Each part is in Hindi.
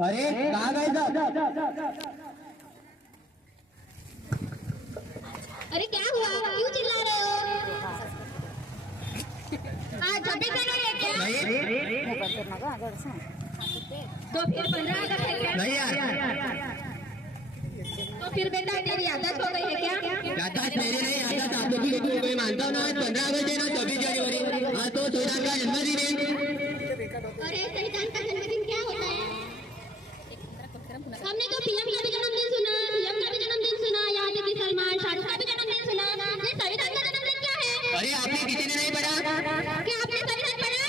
अरे कहाँ गए सब? अरे क्या हुआ, क्यों चिल्ला रहे हो? आज जब भी है क्या? तो फिर 15 अगस्त है क्या? नहीं यार। तो फिर बेटा तेरी आदत हो गई है क्या? याददाश्त मेरी नहीं, याददाश्त आप लोगों की। मैं मानता हूँ ना, आज 15 अगस्त है ना, 26 जनवरी आज तो संविधान का जन्मदिन है। अरे संविधान का जन्मदिन क्या होता है? हमने तो पीएम का भी जन्मदिन सुना, सीएम का भी जन्मदिन सुना, यहाँ तक कि सलमान शाहरुख का भी जन्मदिन सुना। ये संविधान का जन्मदिन क्या है? अरे आपने किसी ने नहीं पढ़ा? क्या आपने संविधान पढ़ा?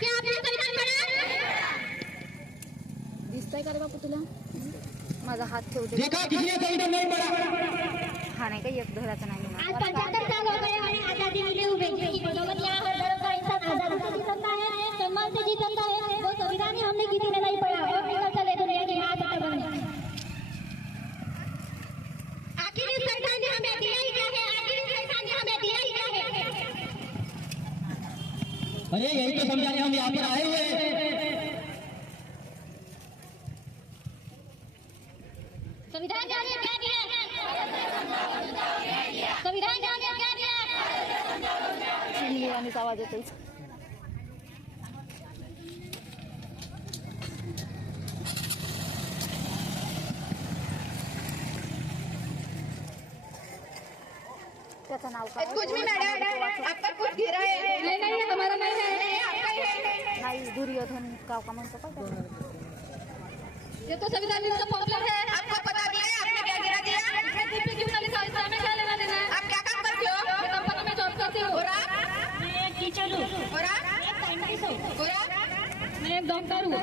क्या आपने संविधान पढ़ा? दिसतंय का रे बापू तुला? माझा हात ठेवते. देखा, किसी ने संविधान नहीं पढ़ा. हा नाही का एक धराचा नाही. आज 75 साल हो गए हमें आजादी मिले हुए, जिसकी बदौलत यहाँ हर धर्म का इंसान आजादी से जी सकता है, सम्मान से जी सकता है। वो संविधान ही हमने किसी ने नहीं पढ़ा और निकल चले दुनिया के महासत्ता बनने। आखिर इस संविधान ने हमें दिया ही क्या है? आखिर इस संविधान ने हमें दिया ही क्या है? अरे यही तो समझाने हम यहाँ पर आए हुए हैं। संविधान ने हमें क्या दिया? संविधान ने हमें क्या दिया? आणि आवाज येतोय. त्याचं नाव काय? कुछ भी मैडम, आपका कुछ गिरा है? नहीं, हमारा नहीं है, आपका ही है. नाही, दुर्योधन गाव का म्हणतो का? ये तो संविधान में पॉपुलर है. आपको पता भी है आपने क्या गिरा दिया? दीपी क्यों ना लिखा, इसमें हमें क्या लेना देना है? आप क्या काम करते हो? मैं कंपनी में जॉब करती हूँ. और आप? मैं एक टीचर हूँ. और आप? एक साइंटिस्ट हूँ. और आप? मैं एक डॉक्टर हूँ.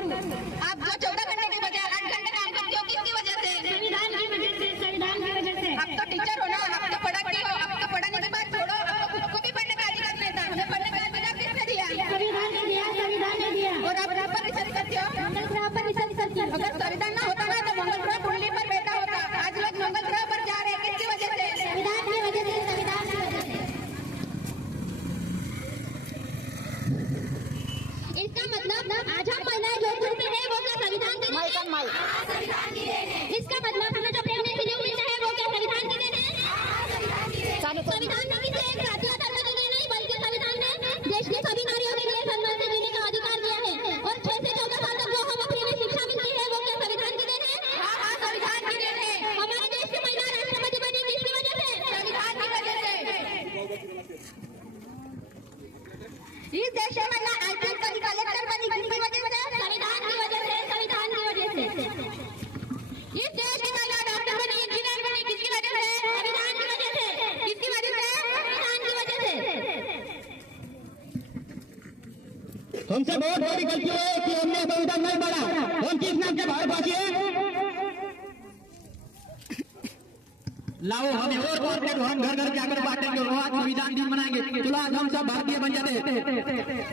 आप जो 14 घंटे की बजाय 8 घंटे काम करते हो, किसकी वजह से? संविधान की वजह से. संविधान की वजह से. आप तो टीचर हो ना, आप तो पढ़ाती हो. आपको पढ़ाने की बात छोड़ो, आपको खुद को भी पढ़ने का अधिकार नहीं था. हमें पढ़ने का अधिकार किसने दिया? संविधान ने दिया. संविधान ने दिया. और आप यहाँ पर रिसर्च करते हो? मंगल ग्रह पर रिसर्च करती हूँ. अगर संविधान ना होता ना तो मंगल ग्रह कुंडली पर बैठा होता. आज लोग मंगल ग्रह पर जा रहे हैं, किसकी वजह से? संविधान की वजह से. संविधान की वजह से. इसका मतलब आज हम महिलाएं जोधपुर में है, वो क्या संविधान के देन है? इसका मतलब हमें जो प्रेम से जो मिलता है, वो क्या संविधान के देन है? संविधान में किसी एक जाति या धर्म के लिए नहीं, बल्कि संविधान ने देश की सभी नारियों के लिए सम्मान से जीने का अधिकार दिया है। और 6 से 14 साल तक जो हमें फ्री में शिक्षा मिलती है, वो क्या संविधान के देन है? हाँ, संविधान के देन है. हमारे देश की महिला राष्ट्रपति बनी किसकी वजह से? संविधान की वजह से. इस देश में महिला आईपीएस बनी, कलेक्टर बनी किसकी वजह से? संविधान की वजह से. संविधान की वजह से. इस देश की महिला डॉक्टर बनी, इंजीनियर बनी किसकी वजह से? संविधान की वजह से. किसकी वजह से? संविधान की वजह से. हमसे बहुत बड़ी गलती है कि हमने संविधान नहीं पढ़ा. हम किस नाम से भारतवासी हैं? लाओ हमें और हम घर घर जाकर बांटेंगे और आज संविधान दिन मनाएंगे. चलो आज हम सब भारतीय बन जाते हैं.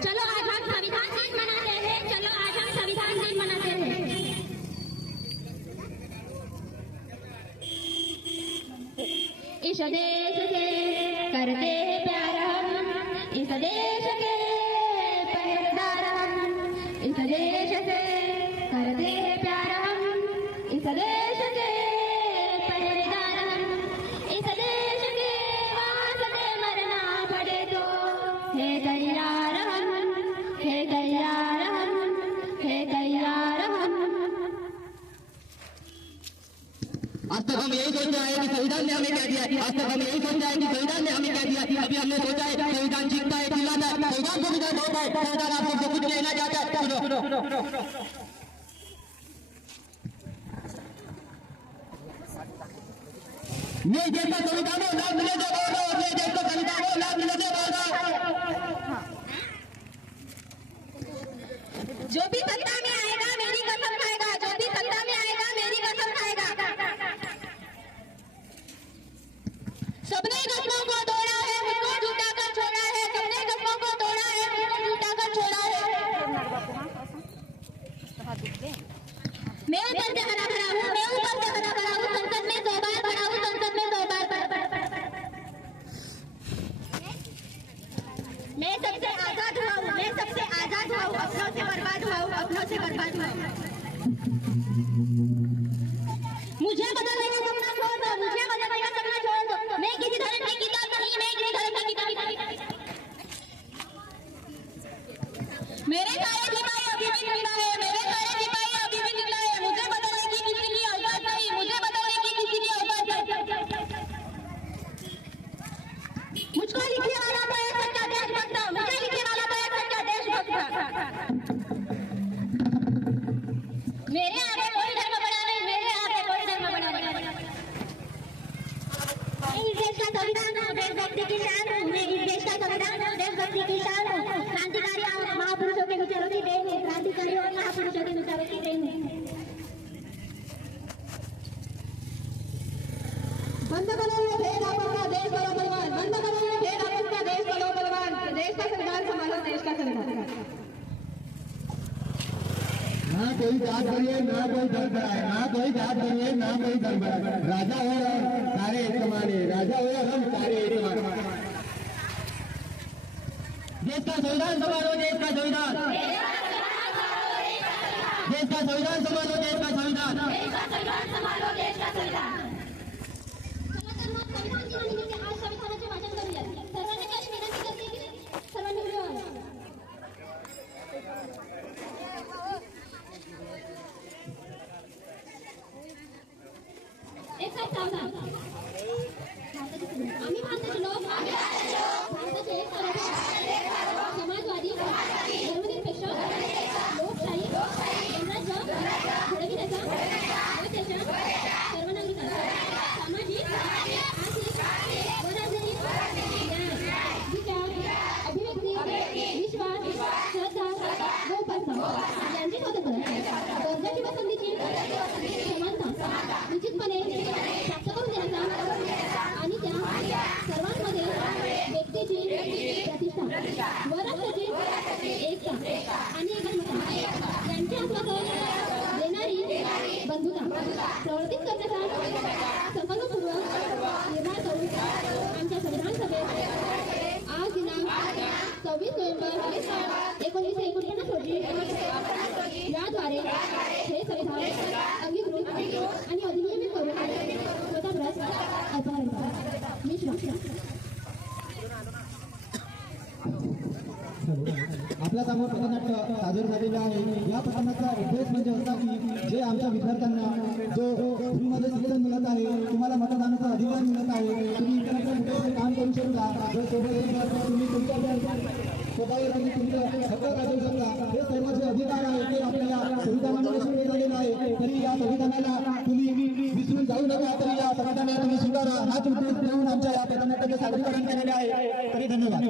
चलो आज हम संविधान दिन मनाते हैं. चलो आज हम संविधान दिन मनाते हैं. इस देश से करते हैं प्यार हम, इस देश के पहरेदार हम. इस देश से करते हैं प्यार हम, इस देश के पहरेदार हम. इस देश के वास्ते मरना पड़े तो है तैयार हम, है तैयार हम, है तैयार हम. आज तक हम यही सोच रहे हैं कि संविधान ने हमें क्या दिया. आज तक हम यही सोच रहे हैं कि संविधान ने हमें क्या दिया. अभी हमने सोचा है संविधान जीतता है, चिल्लाता है, संविधान को विधान होता है. संविधान आप सबको कुछ कहना चाहता है. सुनो, मैं जैसा संविधान हो लाभ मिले तो बोल रहा हूँ. मैं जैसा संविधान हो लाभ मिले तो बोल रहा हूँ. जो भी सत्ता में आएगा मेरी कसम खाएगा. जो भी सत्ता में आएगा मेरी कसम खाएगा. सबने कसमों को तोड़ा है, मुझको झूठा कर छोड़ा है. सबने कसमों को तोड़ा है, मुझको झूठा कर छोड़ा है. मैं ऊपर से हरा भरा हूँ, मैं ऊपर से हरा भरा हूँ. संसद में 2 बार खड़ा हूँ. सबसे आजाद हुआ, अपनों से बर्बाद हुआ, अपनों से बर्बाद हुआ। मुझे बदलने का सपना छोड़ दो, मुझे बदलने का सपना छोड़ दो। मैं किसी धर्म की किताब नहीं, मैं किसी धर्म की किताब नहीं। मेरे सारे सिपाही अभी भी जिंदा है, मेरे सारे सिपाही अभी भी जिंदा है। मुझे बदलने की किसी की औकात नहीं, मुझे बदलने की किसी की औकात नहीं। मुझको लिखने वाला तो एक सच्चा देशभक्त, मुझे लिखने वाला तो एक सच्चा देशभक्त। मेरे आगे कोई धर्म बड़ा नहीं, मेरे आगे कोई धर्म बड़ा नहीं। मैं इस देश का संविधान हूँ, देशभक्ति की शान हूँ। मैं इस देश का संविधान हूँ, देशभक्ति की शान हूँ। क्रांतिकारी और महापुरुषों के विचारों की देन है, क्रांतिकारी और महापुरुषों के विचारों की देन है। बंद करो ये भेद आपस का, देश बनो बलवान। बंद करो ये भेद आपस का, देश बनो बलवान। देश का संविधान संभालो, देश का संविधान। ना कोई जात बनिए, ना कोई धर्म बड़ा है, ना कोई जात बनिए, ना कोई धर्म बड़ा है। राजा हो और सारे एक समान है, राजा हो और हम सारे एक समान। देश का संविधान संभालो, देश का संविधान। देश का संविधान संभालो, देश का संविधान। संभालो देश का संविधान। संविधान दिनानिमित्त आज संविधानाचे वाचन करूया। सर्वांनी काही विनंती करते की सर्वांनी उभे व्हावे. एक साथ सावधान. आम्ही भारताचे लोक, भारताचे एक समाजवादी, धर्मनिरपेक्ष, लोकशाही, गणराज्य घडविण्याचा व त्याच्या सर्व नागरिकांचा सामाजिक, आर्थिक व राजनैतिक न्याय, विचार, अभिव्यक्ती, विश्वास, श्रद्धा व उपासना यांची स्वतंत्रता, दर्जाची व संधीची समानता निश्चितपणे प्राप्त करून देण्याचा आणि त्या सर्वांमध्ये व्यक्तीची प्रतिष्ठा व राष्ट्राची एकता आणि एकात्मता यांचे आश्वासन देणारी बंधुता प्रवर्तित करण्याचा संकल्पपूर्वक निर्णय करून आमच्या संविधान सभेत आज दिनांक 26 नोव्हेंबर 1949 रोजी याद्वारे हे संविधान अंगीकृत आणि अधिनियमित करून स्वतःप्रस अर्पण करतो. मी श्री आपल्या समोर पथनाट्य सादर झालेलं आहे. या पथनाट्याचा उद्देश म्हणजे असा की जे आमच्या विद्यार्थ्यांना जो फ्रीमध्ये शिक्षण मिळत आहे, तुम्हाला मतदानाचा अधिकार मिळत आहे, तुम्ही इतरांच्या कुठे काम करू शकता, जर सोबत तुम्ही तुमच्या स्वतःवर तुमचं हक्क गाजवू शकता. हे सर्व जे अधिकार आहे ते आपल्याला संविधानामध्ये शिकवले झालेलं आहे. तरी या संविधानाला तुम्ही विसरून जाऊ नका, तरी या संविधानाला तुम्ही स्वीकारा. हाच उद्देश देऊन आमच्या या पथनाट्याचे सादरीकरण केलेले आहे. तरी धन्यवाद.